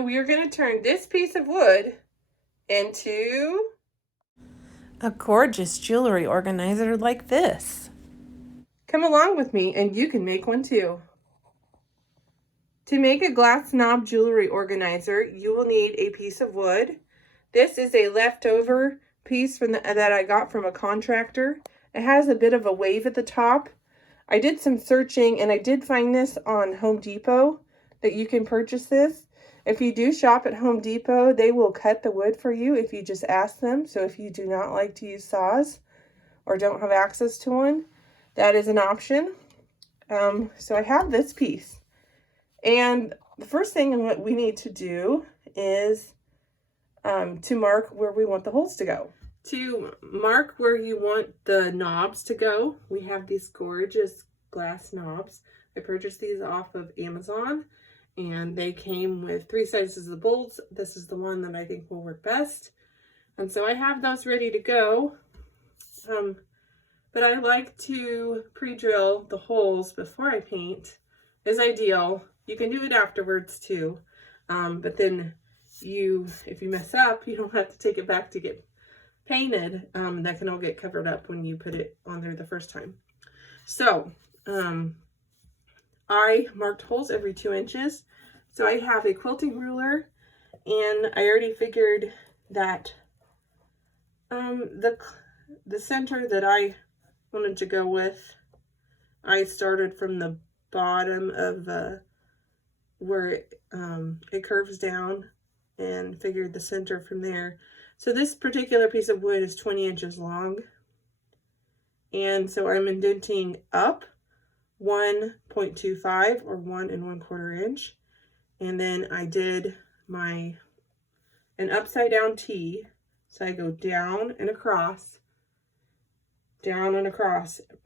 So we are going to turn this piece of wood into a gorgeous jewelry organizer like this. Come along with me and you can make one too. To make a glass knob jewelry organizer, you will need a piece of wood. This is a leftover piece that I got from a contractor. It has a bit of a wave at the top. I did some searching and I did find this on Home Depot, that you can purchase this. If you do shop at Home Depot, they will cut the wood for you if you just ask them. So if you do not like to use saws or don't have access to one, that is an option. So I have this piece. And the first thing what we need to do is to mark where we want the holes to go. To mark where you want the knobs to go, we have these gorgeous glass knobs. I purchased these off of Amazon and they came with 3 sizes of bolts. This is the one that I think will work best. And so I have those ready to go. But I like to pre-drill the holes before I paint. Is ideal. You can do it afterwards too. But then if you mess up, you don't have to take it back to get painted. That can all get covered up when you put it on there the first time. So I marked holes every 2 inches. So I have a quilting ruler and I already figured that the center that I wanted to go with, I started from the bottom of where it curves down and figured the center from there. So this particular piece of wood is 20 inches long. And so I'm indenting up 1.25 or 1 1/4 inch. And then I did an upside down T. So I go down and across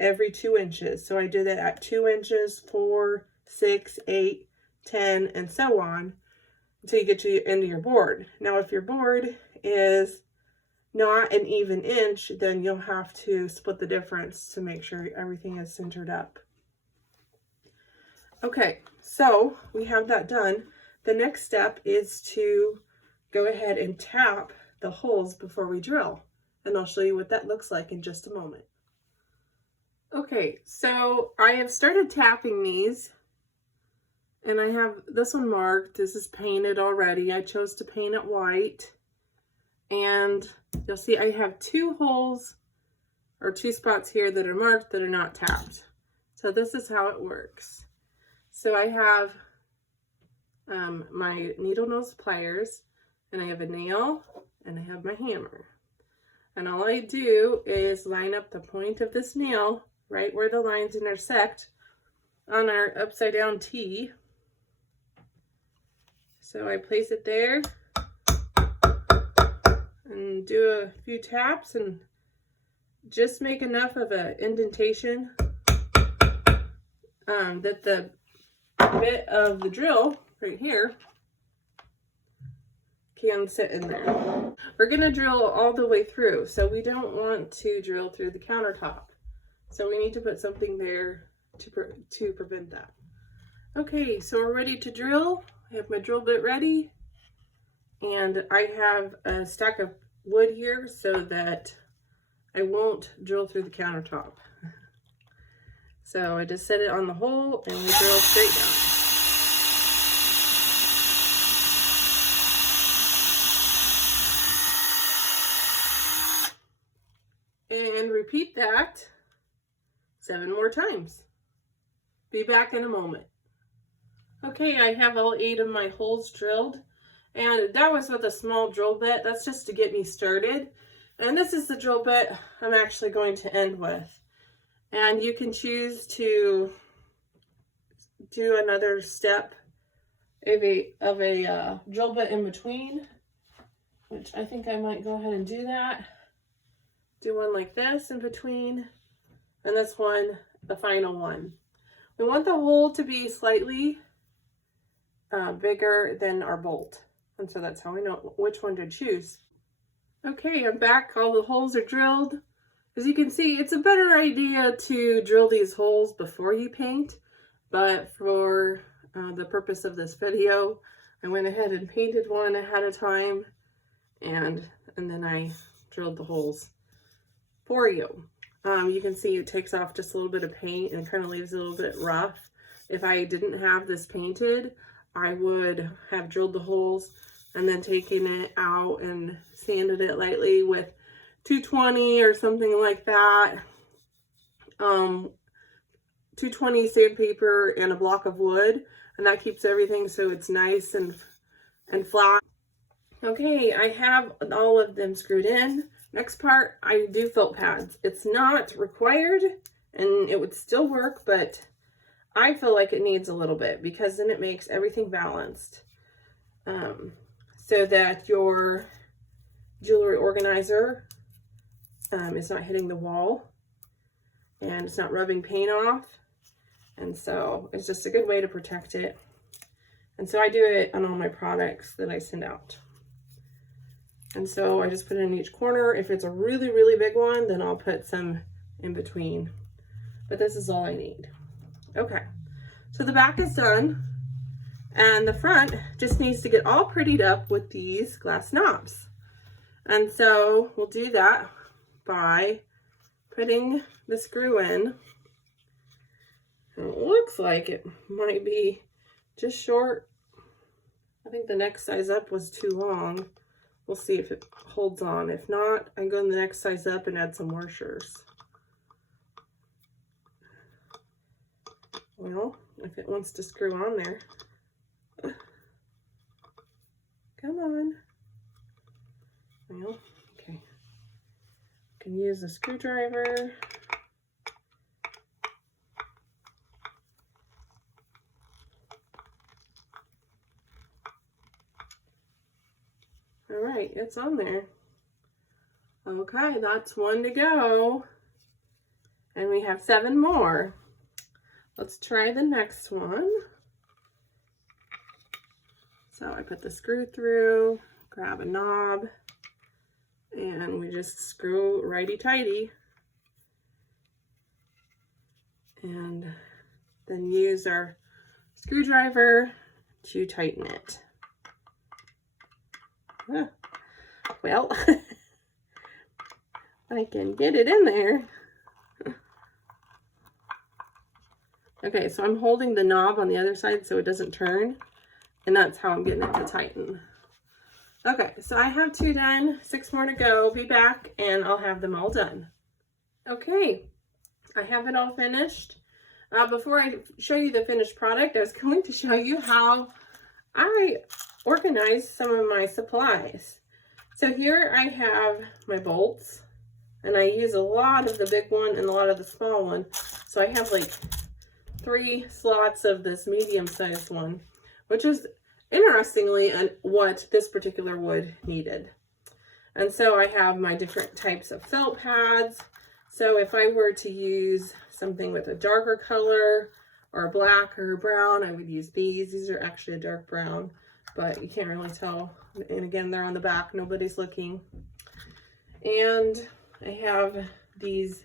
every 2 inches. So I did that at 2 inches, 4, 6, 8, 10, and so on until you get to the end of your board. Now, if your board is not an even inch, then you'll have to split the difference to make sure everything is centered up. Okay, so we have that done. The next step is to go ahead and tap the holes before we drill. And I'll show you what that looks like in just a moment. Okay, so I have started tapping these. And I have this one marked. This is painted already. I chose to paint it white. And you'll see I have 2 holes or 2 spots here that are marked that are not tapped. So this is how it works. So I have my needle nose pliers, and I have a nail, and I have my hammer. And all I do is line up the point of this nail right where the lines intersect on our upside down T. So I place it there and do a few taps and just make enough of an indentation that the bit of the drill right here can sit in there. We're going to drill all the way through, so we don't want to drill through the countertop. So we need to put something there to prevent that. Okay, so we're ready to drill. I have my drill bit ready, and I have a stack of wood here so that I won't drill through the countertop. So I just set it on the hole and we drill straight down. And repeat that 7 more times. Be back in a moment. Okay, I have all 8 of my holes drilled, and that was with a small drill bit. That's just to get me started. And this is the drill bit I'm actually going to end with. And you can choose to do another step of a drill bit in between, which I think I might go ahead and do that. Do one like this in between, and this one, the final one. We want the hole to be slightly bigger than our bolt, and so that's how we know which one to choose. Okay, I'm back. All the holes are drilled. As you can see, it's a better idea to drill these holes before you paint, but for the purpose of this video, I went ahead and painted one ahead of time, and then I drilled the holes for you. You can see it takes off just a little bit of paint and kind of leaves it a little bit rough. If I didn't have this painted, I would have drilled the holes and then taken it out and sanded it lightly with 220 or something like that. 220 sandpaper and a block of wood, and that keeps everything so it's nice and flat. Okay, I have all of them screwed in. Next part, I do felt pads. It's not required and it would still work, but I feel like it needs a little bit because then it makes everything balanced, so that your jewelry organizer is not hitting the wall and it's not rubbing paint off. And so it's just a good way to protect it. And so I do it on all my products that I send out. And so I just put it in each corner. If it's a really, really big one, then I'll put some in between. But this is all I need. Okay, so the back is done. And the front just needs to get all prettied up with these glass knobs. And so we'll do that by putting the screw in. And it looks like it might be just short. I think the next size up was too long. We'll see if it holds on. If not, I go in the next size up and add some washers. Well, if it wants to screw on there. Come on. Well, okay. Can use a screwdriver. All right, it's on there. Okay, that's one to go. And we have 7 more. Let's try the next one. So I put the screw through, grab a knob, and we just screw righty-tighty. And then use our screwdriver to tighten it. Well, I can get it in there. Okay, so I'm holding the knob on the other side so it doesn't turn, and that's how I'm getting it to tighten. Okay, so I have 2 done, 6 more to go. Be back and I'll have them all done. Okay, I have it all finished. Before I show you the finished product, I was going to show you how I organize some of my supplies. So here I have my bolts, and I use a lot of the big one and a lot of the small one. So I have like 3 slots of this medium-sized one, which is interestingly what this particular wood needed. And so I have my different types of felt pads. So if I were to use something with a darker color or black or brown, I would use these. These are actually a dark brown, but you can't really tell. And again, they're on the back, nobody's looking. And I have these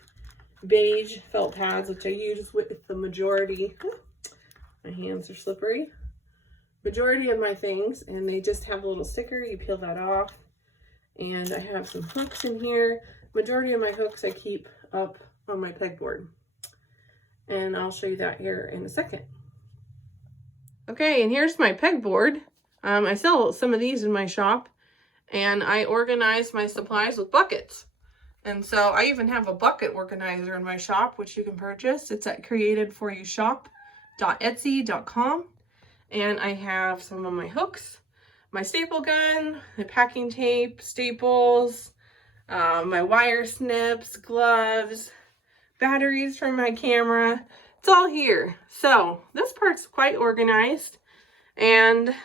beige felt pads, which I use with the majority. My hands are slippery. Majority of my things, and they just have a little sticker. You peel that off. And I have some hooks in here. Majority of my hooks I keep up on my pegboard. And I'll show you that here in a second. Okay, and here's my pegboard. I sell some of these in my shop, and I organize my supplies with buckets. And so I even have a bucket organizer in my shop, which you can purchase. It's at createdforyoushop.etsy.com. And I have some of my hooks, my staple gun, the packing tape, staples, my wire snips, gloves, batteries for my camera. It's all here. So this part's quite organized. And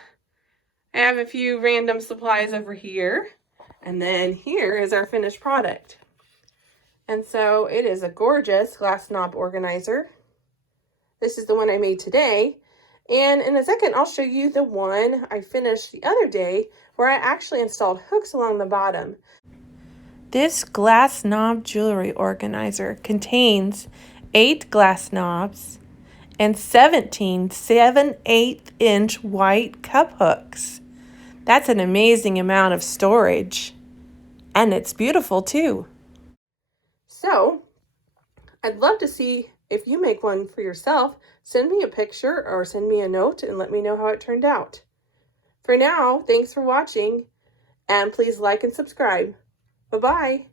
I have a few random supplies over here. And then here is our finished product. And so it is a gorgeous glass knob organizer. This is the one I made today. And in a second, I'll show you the one I finished the other day where I actually installed hooks along the bottom. This glass knob jewelry organizer contains 8 glass knobs and 17 7/8" white cup hooks. That's an amazing amount of storage. And it's beautiful too. So, I'd love to see if you make one for yourself. Send me a picture or send me a note and let me know how it turned out. For now, thanks for watching, and please like and subscribe. Bye-bye.